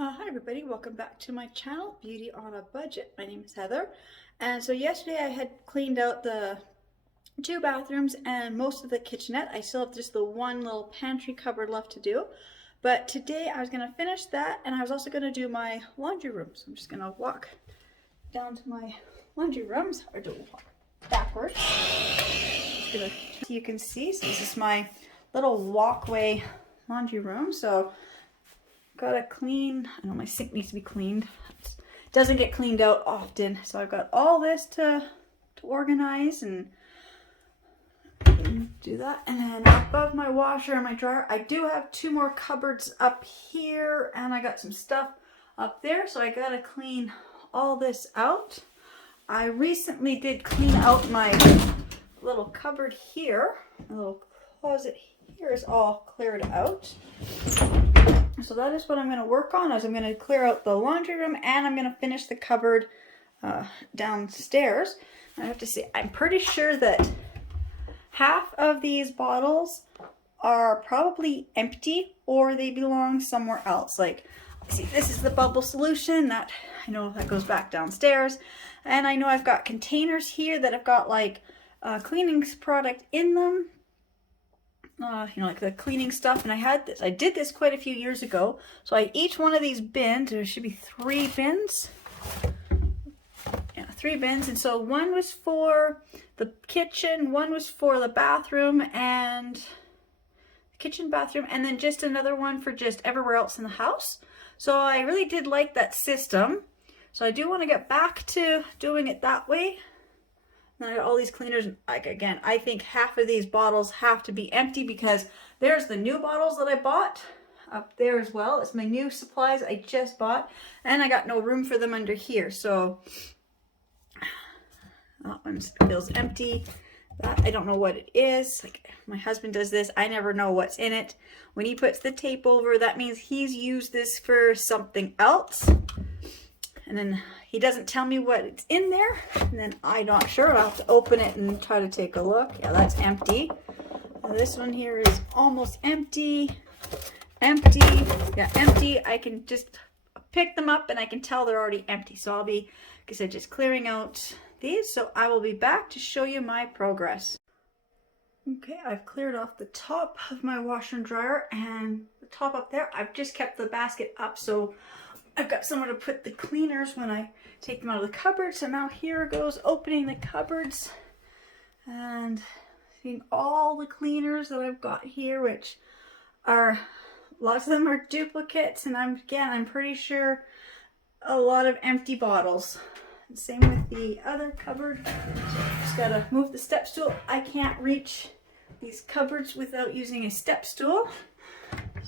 Hi everybody, welcome back to my channel, Beauty on a Budget. My name is Heather, and so yesterday I had cleaned out the two bathrooms and most of the kitchenette. I still have just the one little pantry cupboard left to do, but today I was going to finish that, and I was also going to do my laundry room. So I'm just going to walk down to my laundry rooms, or do walk backwards. So you can see, so this is my little walkway laundry room. So gotta clean. I know my sink needs to be cleaned. It doesn't get cleaned out often, so I've got all this to organize and do that. And then above my washer and my dryer, I do have two more cupboards up here, and I got some stuff up there, so I gotta clean all this out. I recently did clean out my little cupboard here. My little closet here is all cleared out. So that is what I'm going to work on, is I'm going to clear out the laundry room, and I'm going to finish the cupboard downstairs. I have to say, I'm pretty sure that half of these bottles are probably empty, or they belong somewhere else. Like, see, this is the bubble solution that I know that goes back downstairs, and I know I've got containers here that have got like cleaning product in them. You know, like the cleaning stuff, and I did this quite a few years ago. So each one of these bins, there should be 3 bins. Yeah, 3 bins. And so one was for the kitchen, one was for the bathroom and the kitchen, bathroom, and then just another one for just everywhere else in the house. So I really did like that system. So I do want to get back to doing it that way. And I got all these cleaners, and like, again, I think half of these bottles have to be empty, because there's the new bottles that I bought up there as well. It's my new supplies I just bought, and I got no room for them under here. So that one feels empty. That, I don't know what it is. Like, my husband does this. I never know what's in it. When he puts the tape over, that means he's used this for something else. And then he doesn't tell me what's in there, and then I'm not sure. I'll have to open it and try to take a look. Yeah, that's empty. Now this one here is almost empty. Empty. Yeah, empty. I can just pick them up and I can tell they're already empty. So I'll be, like I said, just clearing out these. So I will be back to show you my progress. Okay, I've cleared off the top of my washer and dryer, and the top up there, I've just kept the basket up, so I've got somewhere to put the cleaners when I take them out of the cupboard. So now here goes opening the cupboards and seeing all the cleaners that I've got here, which are, lots of them are duplicates, and I'm pretty sure a lot of empty bottles. And same with the other cupboard. So just gotta move the step stool. I can't reach these cupboards without using a step stool.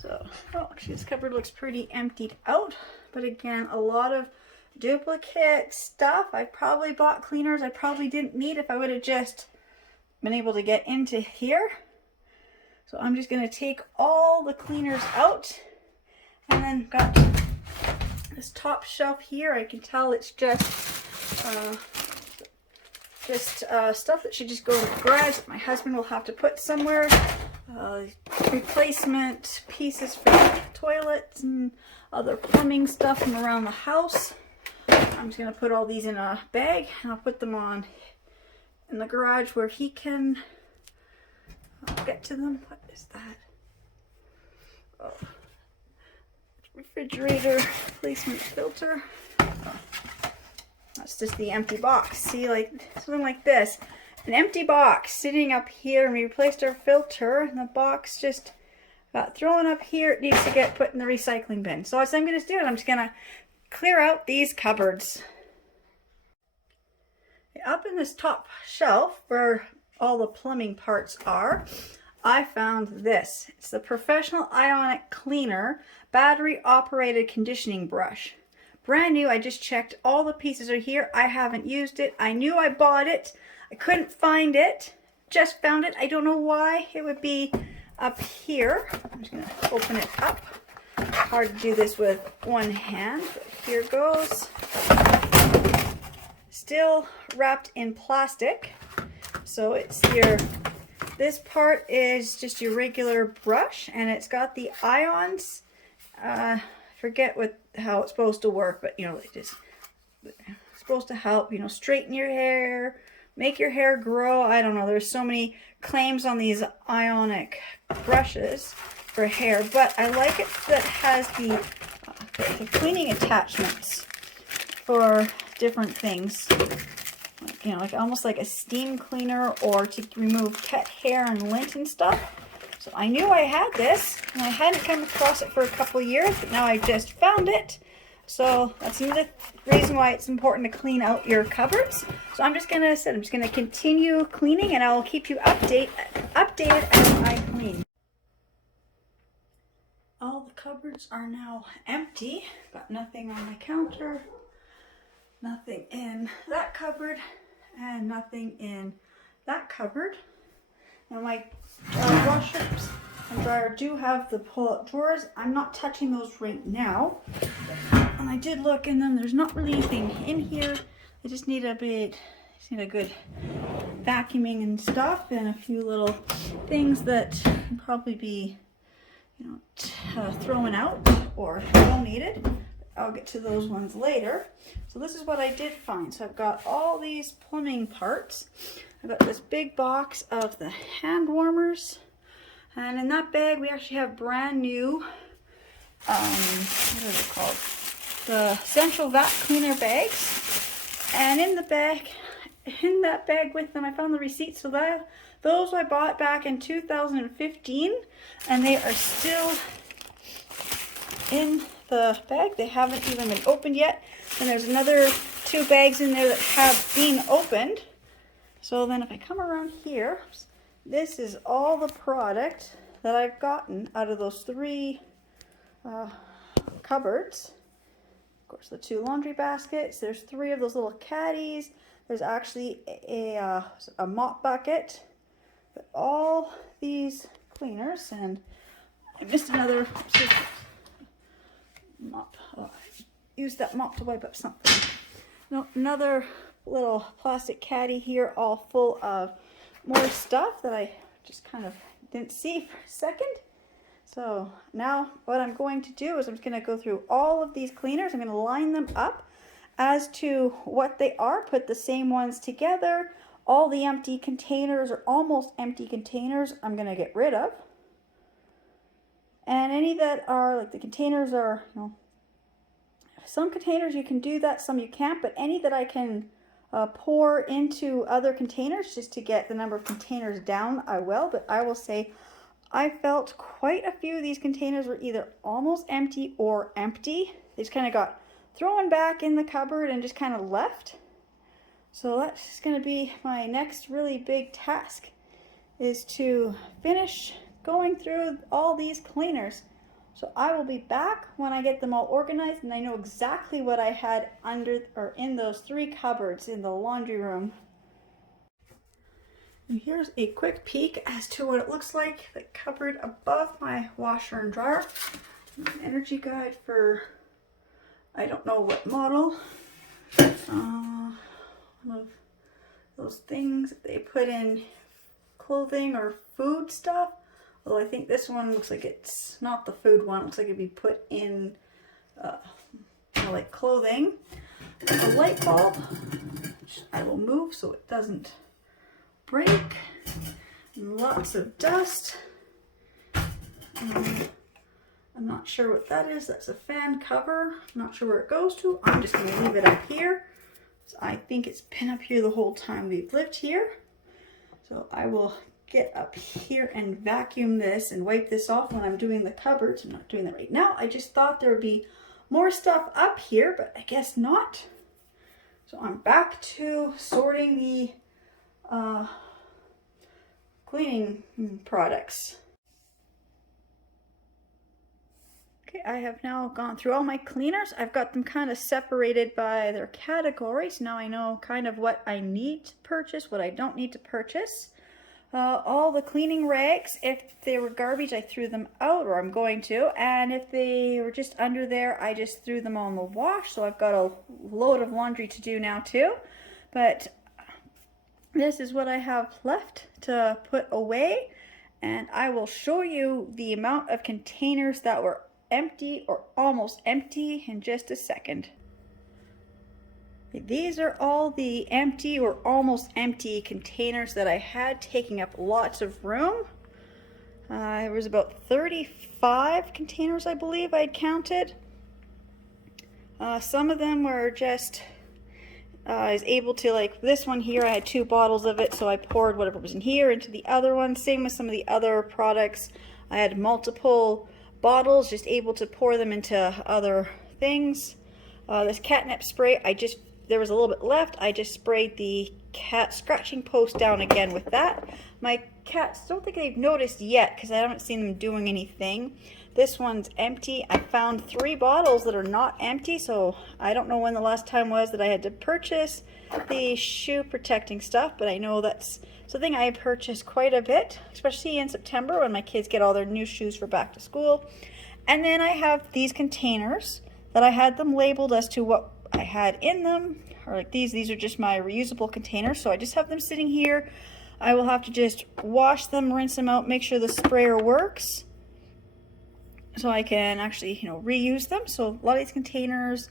So, oh, actually this cupboard looks pretty emptied out. But again, a lot of duplicate stuff. I probably bought cleaners I probably didn't need if I would have just been able to get into here. So I'm just going to take all the cleaners out. And then got this top shelf here. I can tell it's just stuff that should just go in the garage that my husband will have to put somewhere. Replacement pieces for toilets and other plumbing stuff from around the house. I'm just going to put all these in a bag, and I'll put them on in the garage where he can get to them. What is that? Oh. Refrigerator replacement filter. Oh. That's just the empty box. See, like something like this. An empty box sitting up here, and we replaced our filter, and the box just got thrown up here. It needs to get put in the recycling bin. So what I'm going to do is I'm just going to clear out these cupboards. Up in this top shelf where all the plumbing parts are, I found this. It's the Professional Ionic Cleaner battery operated conditioning brush. Brand new. I just checked. All the pieces are here. I haven't used it. I knew I bought it. I couldn't find it. Just found it. I don't know why it would be up here. I'm just going to open it up. Hard to do this with one hand, but here goes. Still wrapped in plastic. So it's your, this part is just your regular brush, and it's got the ions forget how it's supposed to work, but you know, it's supposed to help, you know, straighten your hair, make your hair grow. I don't know, there's so many claims on these ionic brushes for hair, but I like it that has the cleaning attachments for different things, like, you know, like almost like a steam cleaner or to remove cat hair and lint and stuff. So I knew I had this, and I hadn't come across it for a couple years, but now I just found it. So that's another reason why it's important to clean out your cupboards. So I'm just gonna continue cleaning, and I will keep you updated as I clean. All the cupboards are now empty. Got nothing on my counter, nothing in that cupboard, and nothing in that cupboard. Now my washers and dryer do have the pull-out drawers. I'm not touching those right now. And I did look in them. There's not really anything in here. I just need a good vacuuming and stuff, and a few little things that can probably be, you know, thrown out or donated. I'll get to those ones later. So this is what I did find. So I've got all these plumbing parts. I've got this big box of the hand warmers, and in that bag we actually have brand new, what are they called? The Central Vac Cleaner bags. And in that bag with them, I found the receipts. So those I bought back in 2015, and they are still in the bag. They haven't even been opened yet. And there's another 2 bags in there that have been opened. So then if I come around here, this is all the product that I've gotten out of those 3 cupboards. Of course, the 2 laundry baskets. There's 3 of those little caddies. There's actually a mop bucket. But all these cleaners, and I missed another mop. Oh, I used that mop to wipe up something. No, another little plastic caddy here, all full of more stuff that I just kind of didn't see for a second. So now what I'm going to do is I'm just going to go through all of these cleaners. I'm going to line them up as to what they are, put the same ones together. All the empty containers or almost empty containers I'm going to get rid of. And any that are, like the containers are, you know, some containers you can do that, some you can't, but any that I can pour into other containers just to get the number of containers down, I will. But I will say I felt quite a few of these containers were either almost empty or empty. They just kind of got thrown back in the cupboard and just kind of left. So that's going to be my next really big task, is to finish going through all these cleaners. So I will be back when I get them all organized and I know exactly what I had under or in those 3 cupboards in the laundry room. And here's a quick peek as to what it looks like, the cupboard above my washer and dryer. An energy guide for, I don't know what model. One of those things that they put in clothing or food stuff. Although I think this one looks like it's not the food one. It looks like it'd be put in like clothing. A light bulb, which I will move so it doesn't break. And lots of dust. I'm not sure what that is. That's a fan cover. I'm not sure where it goes to. I'm just going to leave it up here. So I think it's been up here the whole time we've lived here. So I will get up here and vacuum this and wipe this off when I'm doing the cupboards. I'm not doing that right now. I just thought there would be more stuff up here, but I guess not. So I'm back to sorting the cleaning products. Okay, I have now gone through all my cleaners. I've got them kind of separated by their categories. Now I know kind of what I need to purchase, what I don't need to purchase. All the cleaning rags, if they were garbage, I threw them out, or I'm going to. And if they were just under there, I just threw them on the wash. So I've got a load of laundry to do now too. But this is what I have left to put away. And I will show you the amount of containers that were empty or almost empty in just a second. These are all the empty or almost empty containers that I had, taking up lots of room. There was about 35 containers, I believe I'd counted. Some of them were just, I was able to, like this one here, I had 2 bottles of it, so I poured whatever was in here into the other one. Same with some of the other products. I had multiple bottles, just able to pour them into other things. This catnip spray, there was a little bit left. I just sprayed the cat scratching post down again with that. My cats, don't think they've noticed yet because I haven't seen them doing anything. This one's empty. I found 3 bottles that are not empty, so I don't know when the last time was that I had to purchase the shoe protecting stuff, but I know that's something I purchase quite a bit, especially in September when my kids get all their new shoes for back to school. And then I have these containers that I had them labeled as to what I had in them, or like these are just my reusable containers, so I just have them sitting here. I will have to just wash them, rinse them out, make sure the sprayer works, so I can actually, reuse them. So a lot of these containers,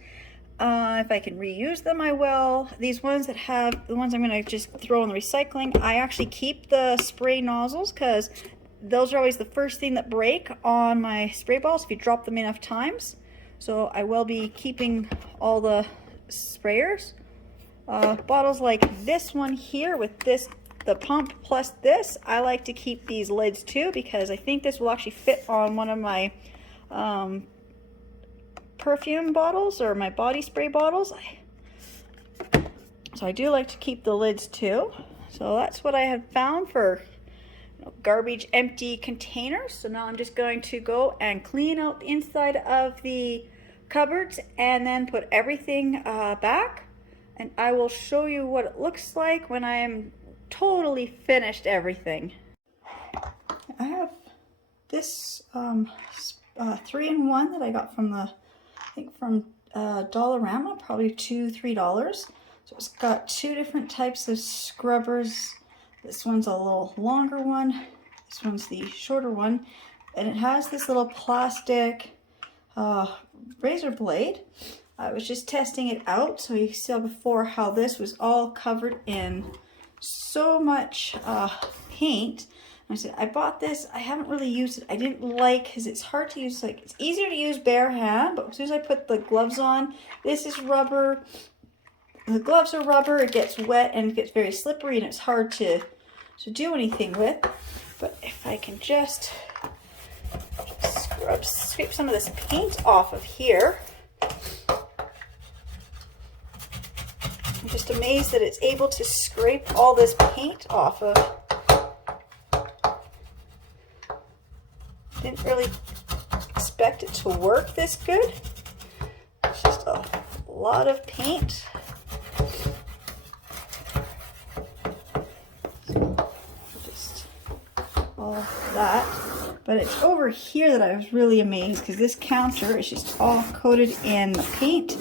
if I can reuse them, I will. These ones that have, the ones I'm going to just throw in the recycling, I actually keep the spray nozzles because those are always the first thing that break on my spray balls if you drop them enough times. So I will be keeping all the sprayers. Bottles like this one here with the pump plus this, I like to keep these lids too because I think this will actually fit on one of my perfume bottles or my body spray bottles. So I do like to keep the lids too. So that's what I have found for garbage empty containers. So now I'm just going to go and clean out the inside of the cupboards and then put everything back, and I will show you what it looks like when I am totally finished everything. I have this 3-in-1 that I got from from Dollarama, probably $2-3. So it's got 2 different types of scrubbers. This one's a little longer one, this one's the shorter one, and it has this little plastic razor blade. I was just testing it out, so you saw before how this was all covered in so much paint. I said, I bought this, I haven't really used it. I didn't like, because it's hard to use, it's easier to use bare hand, but as soon as I put the gloves on, this is rubber. The gloves are rubber, it gets wet and it gets very slippery and it's hard to do anything with. But if I can just scrape some of this paint off of here. I'm just amazed that it's able to scrape all this paint off of. Didn't really expect it to work this good. It's just a lot of paint. Just all of that. But it's over here that I was really amazed because this counter is just all coated in the paint.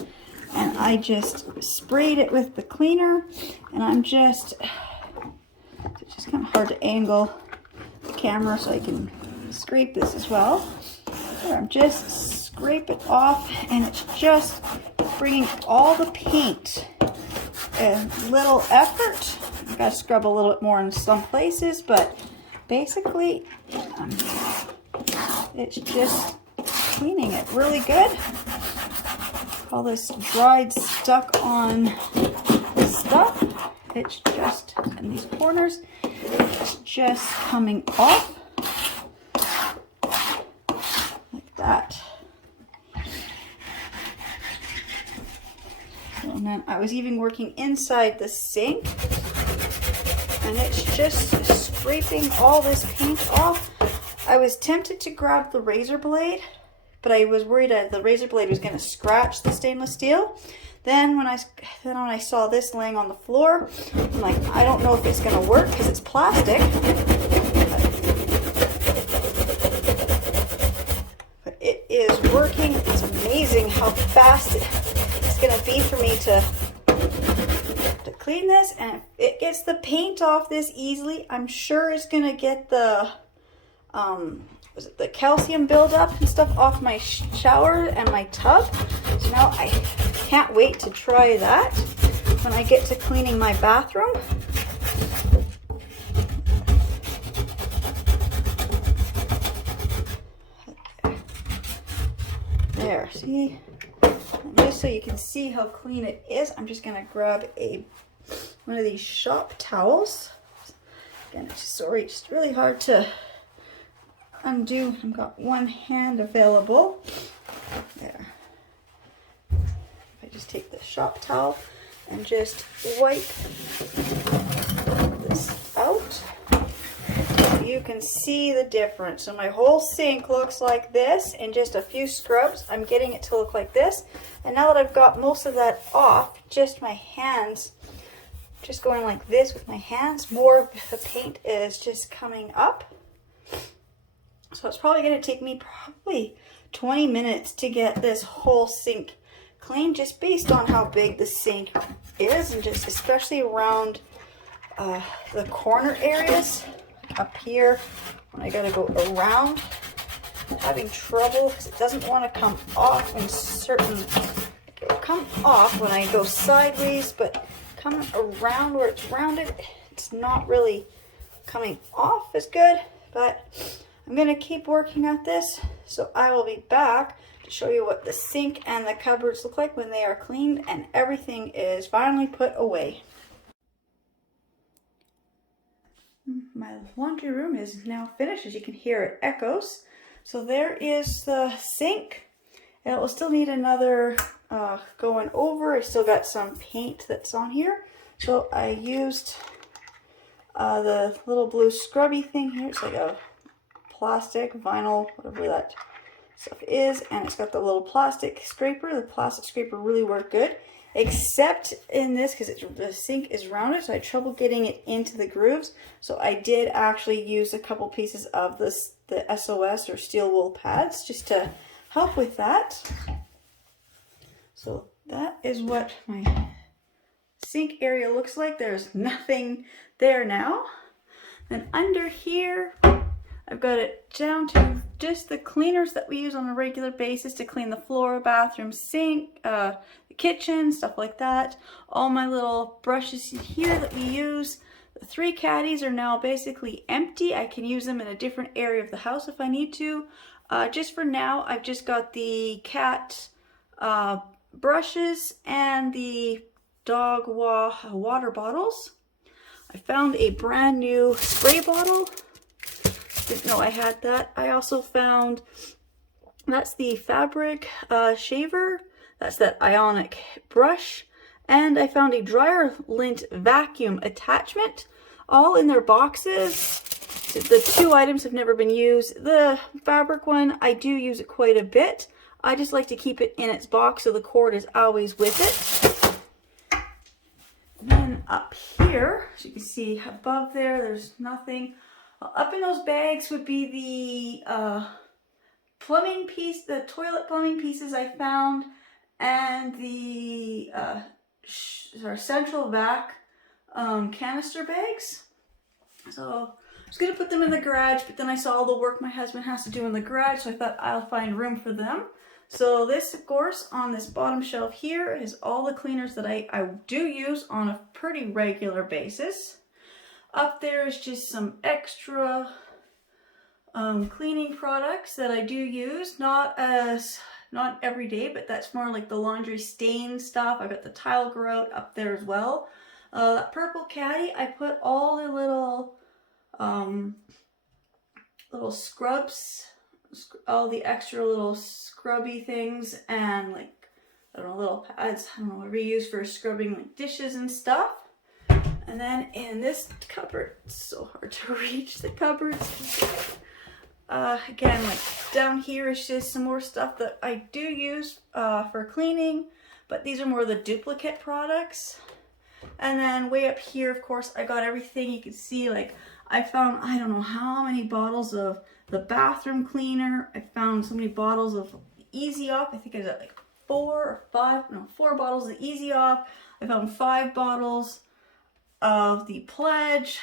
And I just sprayed it with the cleaner. And I'm just, it's just kind of hard to angle the camera so I can scrape this as well. So I'm just scrape it off and it's just bringing all the paint. A little effort. I've got to scrub a little bit more in some places, but basically it's just cleaning it really good. All this dried stuck on the stuff, it's just in these corners, it's just coming off like that. And then I was even working inside the sink, and it's just scraping all this paint off. I was tempted to grab the razor blade, but I was worried that the razor blade was going to scratch the stainless steel. Then when I saw this laying on the floor, I'm like, I don't know if it's going to work because it's plastic. But it is working. It's amazing how fast it's going to be for me to clean this. And if it gets the paint off this easily, I'm sure it's going to get the the calcium buildup and stuff off my shower and my tub. So now I can't wait to try that when I get to cleaning my bathroom. Okay. There, see? And just so you can see how clean it is, I'm just gonna grab one of these shop towels. Again, it's just really hard to undo. I've got one hand available. There. If I just take the shop towel and just wipe this out, you can see the difference. So my whole sink looks like this. In just a few scrubs, I'm getting it to look like this. And now that I've got most of that off, just my hands, just going like this with my hands, more of the paint is just coming up. So it's probably going to take me probably 20 minutes to get this whole sink clean, just based on how big the sink is, and just especially around the corner areas. Up here, when I got to go around, I'm having trouble because it doesn't want to come off in certain, it'll come off when I go sideways, but coming around where it's rounded, it's not really coming off as good. But I'm going to keep working at this, so I will be back to show you what the sink and the cupboards look like when they are cleaned and everything is finally put away. My laundry room is now finished. As you can hear, it echoes. So there is the sink. It will still need another going over. I still got some paint that's on here. So I used the little blue scrubby thing here. It's like a plastic, vinyl, whatever that stuff is. And it's got the little plastic scraper. The plastic scraper really worked good. Except in this, because the sink is rounded, so I had trouble getting it into the grooves. So I did actually use a couple pieces of the SOS or steel wool pads just to help with that. So that is what my sink area looks like. There's nothing there now. And under here, I've got it down to just the cleaners that we use on a regular basis to clean the floor, bathroom, sink, the kitchen, stuff like that. All my little brushes here that we use. The 3 caddies are now basically empty. I can use them in a different area of the house if I need to. Just for now, I've just got the cat brushes and the dog water bottles. I found a brand new spray bottle. Didn't know I had that. I also found, that's the fabric shaver. That's that ionic brush. And I found a dryer lint vacuum attachment, all in their boxes. The 2 items have never been used. The fabric one, I do use it quite a bit. I just like to keep it in its box so the cord is always with it. And then up here, as you can see above there, there's nothing. Up in those bags would be the plumbing piece, the toilet plumbing pieces I found, and the central vac canister bags. So I was going to put them in the garage, but then I saw all the work my husband has to do in the garage, so I thought I'll find room for them. So this, of course, on this bottom shelf here is all the cleaners that I do use on a pretty regular basis. Up there is just some extra cleaning products that I do use, not every day, but that's more like the laundry stain stuff. I've got the tile grout up there as well. That purple caddy, I put all the little scrubs, all the extra little scrubby things, and like, I don't know, little pads, I don't know, whatever you use for scrubbing like dishes and stuff. And then in this cupboard, it's so hard to reach the cupboards. Again, like down here is just some more stuff that I do use for cleaning, but these are more the duplicate products. And then way up here, of course, I got everything. You can see, like, I found, I don't know how many bottles of the bathroom cleaner. I found so many bottles of Easy Off. I think I got like 4 bottles of Easy Off. I found 5 bottles of the Pledge.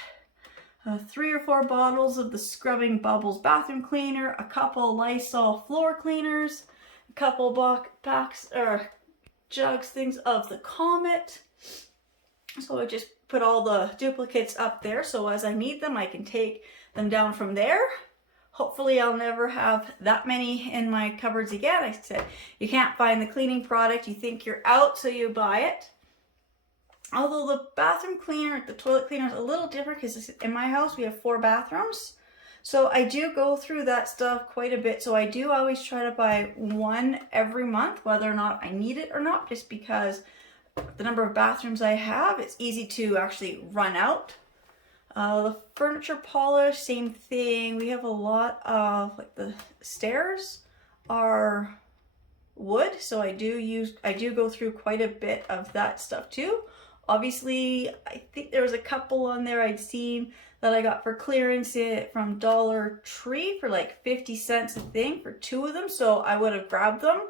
3 or 4 bottles of the Scrubbing Bubbles bathroom cleaner, a couple Lysol floor cleaners, a couple jugs things of the Comet. So I just put all the duplicates up there, so as I need them I can take them down from there. Hopefully I'll never have that many in my cupboards again. I said you can't find the cleaning product, you think you're out, so you buy it. Although the bathroom cleaner, the toilet cleaner is a little different because in my house we have 4 bathrooms. So I do go through that stuff quite a bit. So I do always try to buy one every month, whether or not I need it or not, just because the number of bathrooms I have, it's easy to actually run out. The furniture polish, same thing. We have a lot of, like, the stairs are wood, so I do go through quite a bit of that stuff too. Obviously, I think there was a couple on there I'd seen that I got for clearance from Dollar Tree for like 50 cents a thing for 2 of them, so I would have grabbed them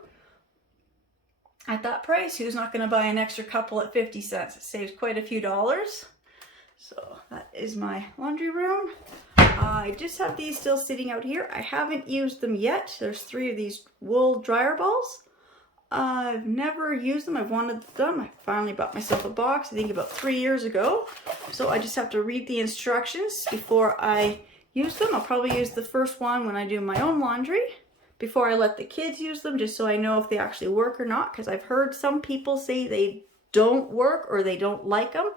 at that price. Who's not going to buy an extra couple at 50 cents? It saves quite a few dollars. So that is my laundry room. I just have these still sitting out here. I haven't used them yet. There's 3 of these wool dryer balls. I've never used them. I've wanted them. I finally bought myself a box, I think about 3 years ago. So I just have to read the instructions before I use them. I'll probably use the first one when I do my own laundry before I let the kids use them, just so I know if they actually work or not, because I've heard some people say they don't work or they don't like them.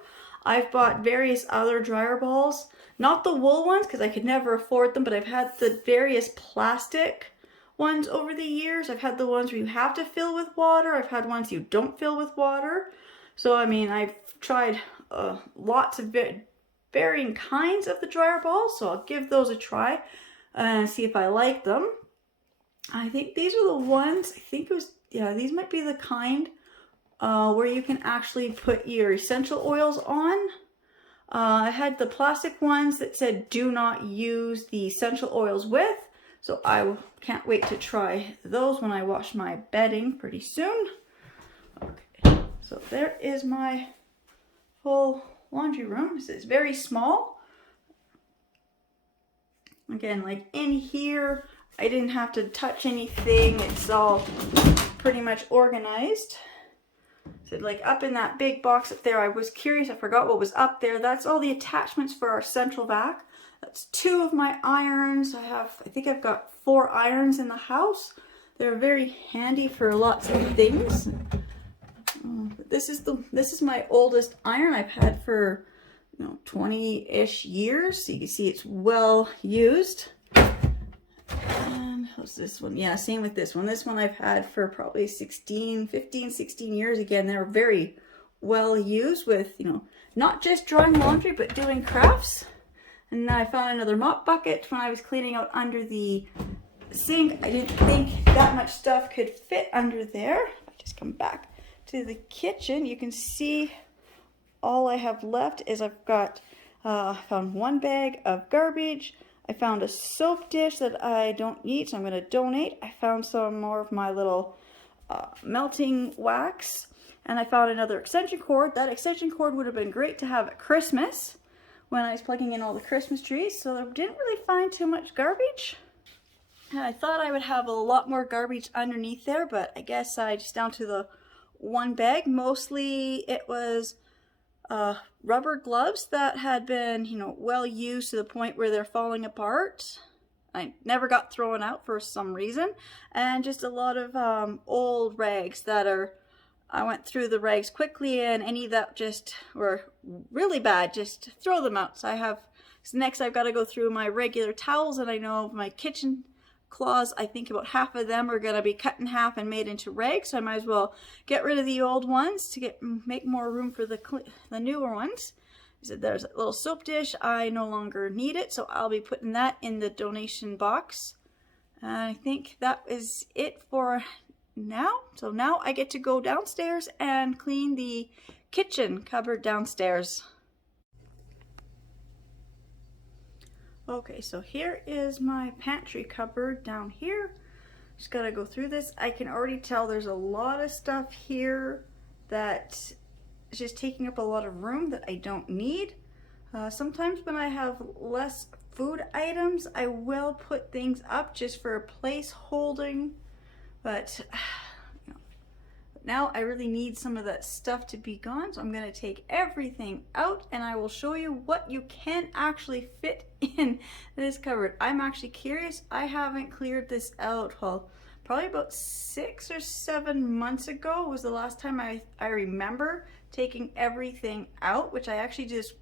I've bought various other dryer balls, not the wool ones because I could never afford them, but I've had the various plastic ones over the years. I've had the ones where you have to fill with water. I've had ones you don't fill with water. So I mean, I've tried lots of varying kinds of the dryer balls, so I'll give those a try and see if I like them. I think these are the ones, I think it was, yeah, these might be the kind where you can actually put your essential oils on. I had the plastic ones that said do not use the essential oils with, so I can't wait to try those when I wash my bedding pretty soon. Okay, so there is my full laundry room. This is very small. Again, like in here, I didn't have to touch anything. It's all pretty much organized. So like up in that big box up there, I was curious, I forgot what was up there. That's all the attachments for our central vac. That's 2 of my irons. I think I've got 4 irons in the house. They're very handy for lots of things. This is my oldest iron I've had for 20-ish years. So you can see it's well used. And what's this one? Yeah, same with this one. This one I've had for probably 15, 16 years. Again, they're very well used with, not just drying laundry, but doing crafts. And I found another mop bucket when I was cleaning out under the sink. I didn't think that much stuff could fit under there. If I just come back to the kitchen, you can see all I have left is I've got, I found 1 bag of garbage. I found a soap dish that I don't need, so I'm going to donate. I found some more of my little melting wax. And I found another extension cord. That extension cord would have been great to have at Christmas when I was plugging in all the Christmas trees. So I didn't really find too much garbage. And I thought I would have a lot more garbage underneath there, but I guess I just down to the 1 bag. Mostly it was rubber gloves that had been, well used to the point where they're falling apart. I never got thrown out for some reason. And just a lot of old rags that I went through the rags quickly, and any that just were really bad, just throw them out. So next I've got to go through my regular towels, and I know my kitchen cloths, I think about half of them are going to be cut in half and made into rags, so I might as well get rid of the old ones to make more room for the newer ones. So there's a little soap dish. I no longer need it, so I'll be putting that in the donation box. I think that is it for now. So now I get to go downstairs and clean the kitchen cupboard downstairs. Okay, so here is my pantry cupboard down here. Just gotta go through this. I can already tell there's a lot of stuff here that is just taking up a lot of room that I don't need. Sometimes when I have less food items, I will put things up just for a place holding, but you know, now I really need some of that stuff to be gone, so I'm going to take everything out and I will show you what you can actually fit in this cupboard. I'm actually curious. I haven't cleared this out. Well, probably about 6 or 7 months ago was the last time I remember taking everything out, which I actually just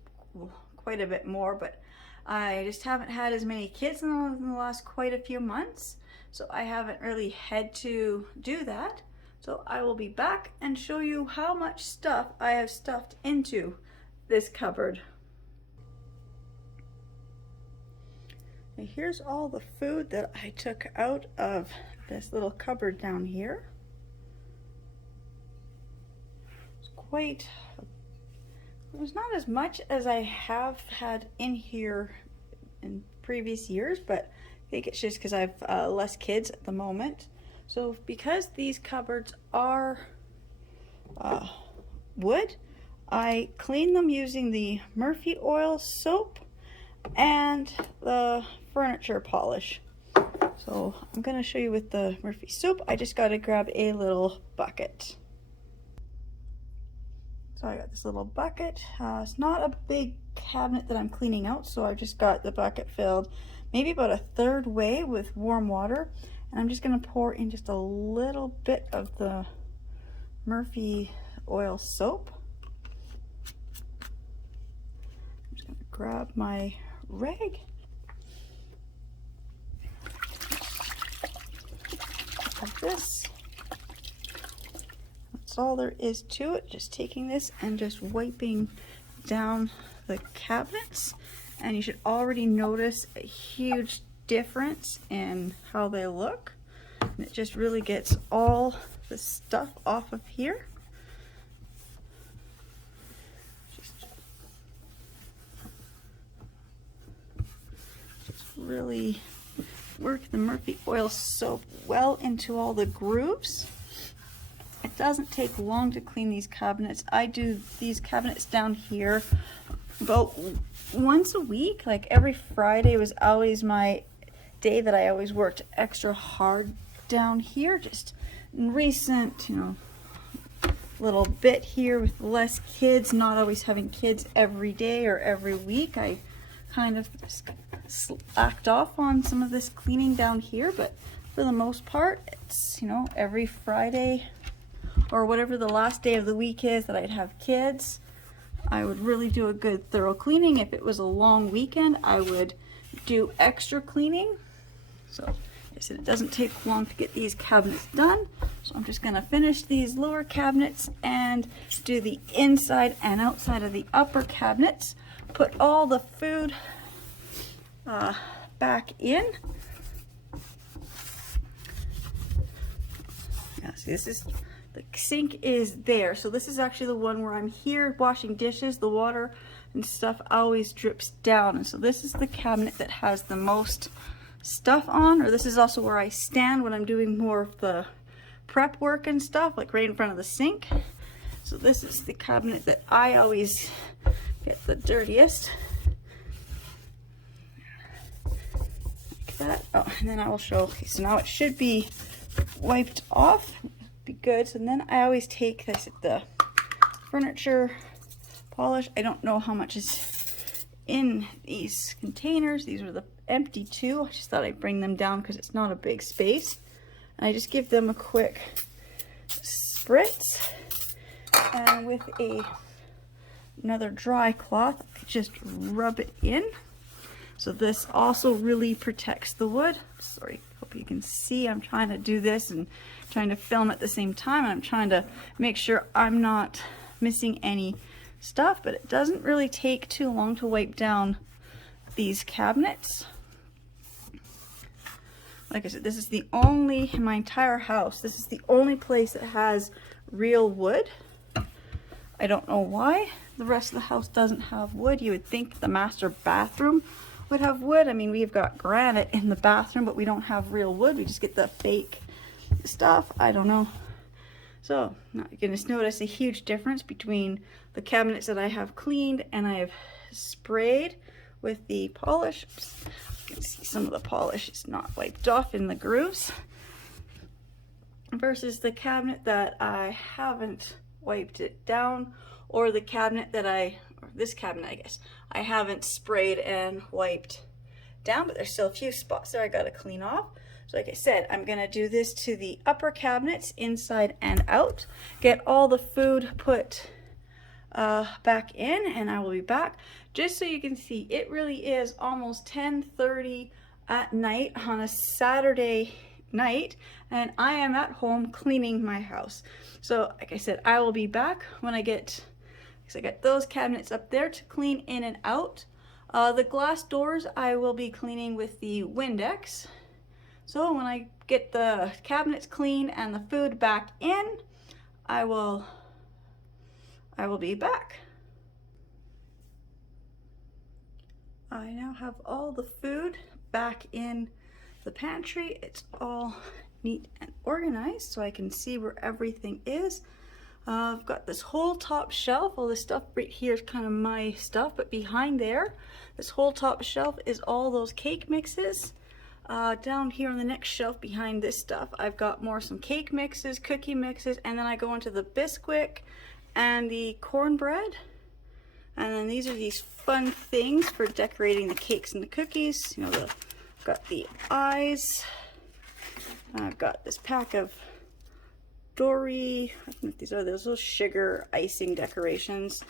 quite a bit more, but I just haven't had as many kids in the last quite a few months, so I haven't really had to do that. So I will be back and show you how much stuff I have stuffed into this cupboard. And here's all the food that I took out of this little cupboard down here. It was not as much as I have had in here in previous years, but I think it's just because I have less kids at the moment. So because these cupboards are wood, I clean them using the Murphy oil soap and the furniture polish. So I'm going to show you with the Murphy soap. I just got to grab a little bucket. So I got this little bucket. It's not a big cabinet that I'm cleaning out, so I've just got the bucket filled maybe about a third way with warm water. And I'm just going to pour in just a little bit of the Murphy oil soap. I'm just going to grab my rag. Like this. That's all there is to it. Just taking this and just wiping down the cabinets. And you should already notice a huge difference in how they look. And it just really gets all the stuff off of here. Just really work the Murphy oil soap well into all the grooves. It doesn't take long to clean these cabinets. I do these cabinets down here about once a week. Like every Friday was always my day that I always worked extra hard down here. Just in recent, little bit here with less kids, not always having kids every day or every week, I kind of slacked off on some of this cleaning down here, but for the most part, it's, every Friday or whatever the last day of the week is that I'd have kids, I would really do a good thorough cleaning. If it was a long weekend, I would do extra cleaning. So like I said, it doesn't take long to get these cabinets done. So I'm just gonna finish these lower cabinets and do the inside and outside of the upper cabinets. Put all the food back in. Yeah, see, this is, the sink is there. So this is actually the one where I'm here washing dishes. The water and stuff always drips down. And so this is the cabinet that has the most stuff on, or this is also where I stand when I'm doing more of the prep work and stuff, like right in front of the sink. So this is the cabinet that I always get the dirtiest. Like that. Oh, and then I will show, okay, so now it should be wiped off. Be good. So then I always take this, the furniture polish. I don't know how much is in these containers. These are the empty too. I just thought I'd bring them down because it's not a big space. And I just give them a quick spritz, and with another dry cloth, just rub it in. So this also really protects the wood. Sorry, hope you can see. I'm trying to do this and trying to film at the same time. And I'm trying to make sure I'm not missing any stuff, but it doesn't really take too long to wipe down these cabinets. Like I said, this is the only, in my entire house, this is the only place that has real wood. I don't know why the rest of the house doesn't have wood. You would think the master bathroom would have wood. I mean, we've got granite in the bathroom, but we don't have real wood. We just get the fake stuff. I don't know. So now you're going to notice a huge difference between the cabinets that I have cleaned and I have sprayed with the polish. Oops, you can see some of the polish is not wiped off in the grooves, versus the cabinet that I haven't wiped it down, or the cabinet that or this cabinet, I guess, I haven't sprayed and wiped down, but there's still a few spots there I gotta clean off. So like I said, I'm gonna do this to the upper cabinets, inside and out, get all the food put back in, and I will be back. Just so you can see, it really is almost 10:30 at night on a Saturday night, and I am at home cleaning my house. So like I said, I will be back when I get, because I got those cabinets up there to clean in and out. The glass doors I will be cleaning with the Windex. So when I get the cabinets clean and the food back in, I will be back. I now have all the food back in the pantry. It's all neat and organized so I can see where everything is. I've got this whole top shelf. All this stuff right here is kind of my stuff, but behind there, this whole top shelf is all those cake mixes. Down here on the next shelf behind this stuff, I've got some cake mixes, cookie mixes, and then I go into the Bisquick and the cornbread. And then these are these fun things for decorating the cakes and the cookies. You know, I've got the eyes. I've got this pack of Dory, I think these are those little sugar icing decorations.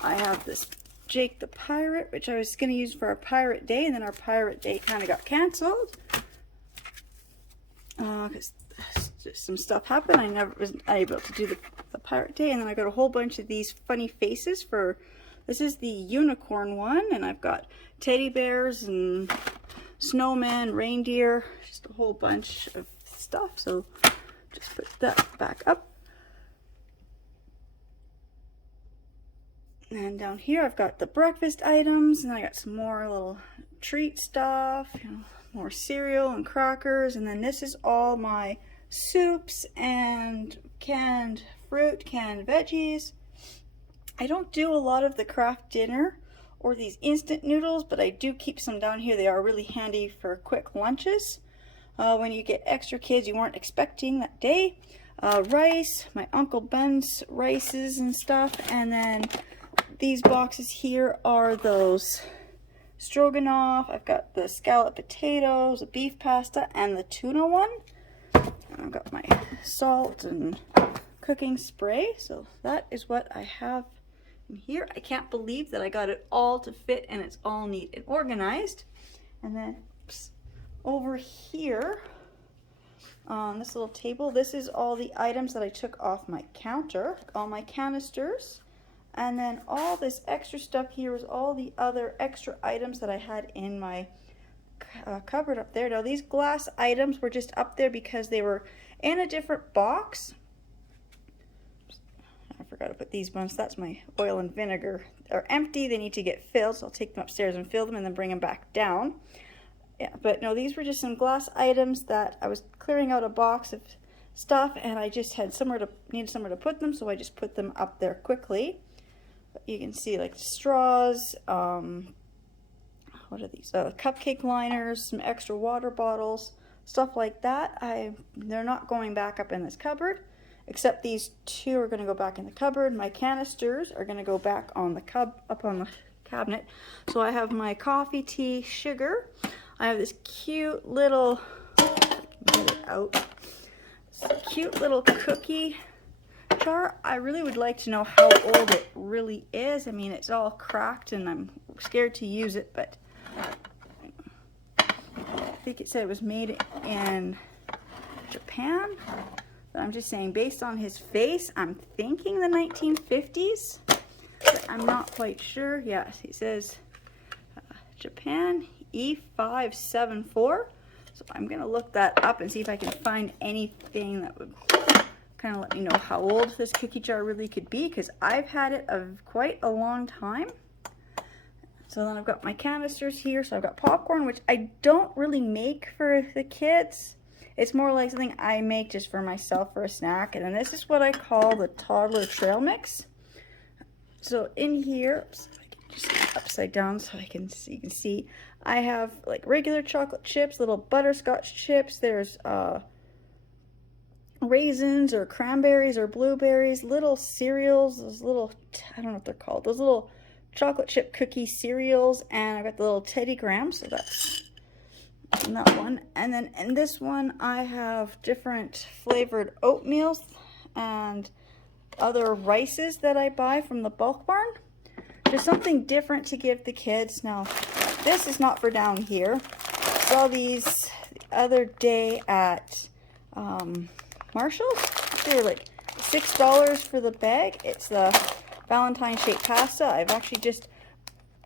I have this Jake the Pirate, which I was going to use for our Pirate Day, and then our Pirate Day kind of got canceled. Because some stuff happened. I never was able to do the Pirate Day, and then I got a whole bunch of these funny faces for, this is the unicorn one, and I've got teddy bears and snowmen, reindeer, just a whole bunch of stuff. So just put that back up. And down here I've got the breakfast items, and I got some more little treat stuff, you know, more cereal and crackers, and then this is all my soups and canned fruit, canned veggies. I don't do a lot of the craft dinner or these instant noodles, but I do keep some down here. They are really handy for quick lunches. When you get extra kids you weren't expecting that day. Rice, my Uncle Ben's rices and stuff, and then these boxes here are those stroganoff. I've got the scallop potatoes, the beef pasta, and the tuna one. And I've got my salt and cooking spray. So that is what I have in here. I can't believe that I got it all to fit and it's all neat and organized. And then over here on this little table, this is all the items that I took off my counter, all my canisters. And then all this extra stuff here is all the other extra items that I had in my cupboard up there. Now these glass items were just up there because they were in a different box. I forgot to put these ones. That's my oil and vinegar. They're empty. They need to get filled. So I'll take them upstairs and fill them and then bring them back down. Yeah, but no, these were just some glass items that I was clearing out a box of stuff, and I just had needed somewhere to put them, so I just put them up there quickly. But you can see like straws, what are these? Cupcake liners, some extra water bottles, stuff like that. They're not going back up in this cupboard, except these two are going to go back in the cupboard. My canisters are going to go back on the up on the cabinet. So I have my coffee, tea, sugar. I have this cute little, get it out, this cute little cookie jar. I really would like to know how old it really is. I mean, it's all cracked and I'm scared to use it, but I think it said it was made in Japan. But I'm just saying, based on his face, I'm thinking the 1950s, but I'm not quite sure. Yes, he says Japan E574. So I'm gonna look that up and see if I can find anything that would kind of let me know how old this cookie jar really could be, because I've had it quite a long time. So then I've got my canisters here. So I've got popcorn, which I don't really make for the kids. It's more like something I make just for myself for a snack. And then this is what I call the toddler trail mix. So in here, oops, if I can just upside down so you can see. I have like regular chocolate chips, little butterscotch chips. There's raisins or cranberries or blueberries, little cereals, those little, I don't know what they're called, those little chocolate chip cookie cereals, and I got the little Teddy Graham, so that's in that one. And then in this one I have different flavored oatmeals and other rices that I buy from the bulk barn. Just something different to give the kids. Now this is not for down here. I saw these the other day at Marshall's. They were like $6 for the bag. It's the Valentine shaped pasta. I've actually just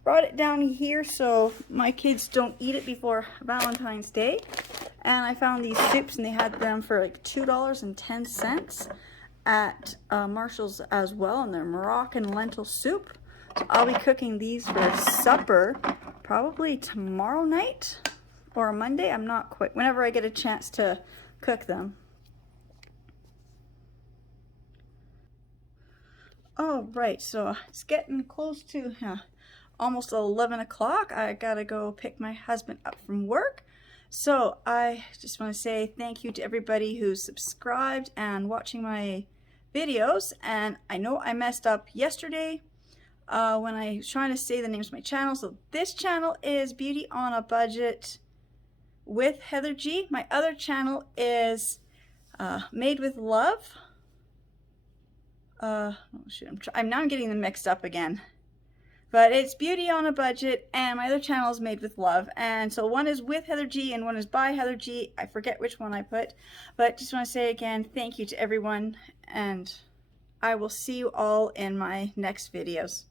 brought it down here so my kids don't eat it before Valentine's Day. And I found these soups and they had them for like $2.10 at Marshall's as well, and they're Moroccan lentil soup. So I'll be cooking these for supper probably tomorrow night or Monday. I'm not quite, whenever I get a chance to cook them. Oh, right, so it's getting close to almost 11 o'clock. I gotta go pick my husband up from work. So I just want to say thank you to everybody who's subscribed and watching my videos. And I know I messed up yesterday when I was trying to say the names of my channel. So this channel is Beauty on a Budget with Heather G. My other channel is Made with Love. Oh shoot, now I'm getting them mixed up again. But it's Beauty on a Budget, and my other channel is Made with Love. And so one is with Heather G and one is by Heather G. I forget which one I put. But just want to say again, thank you to everyone, and I will see you all in my next videos.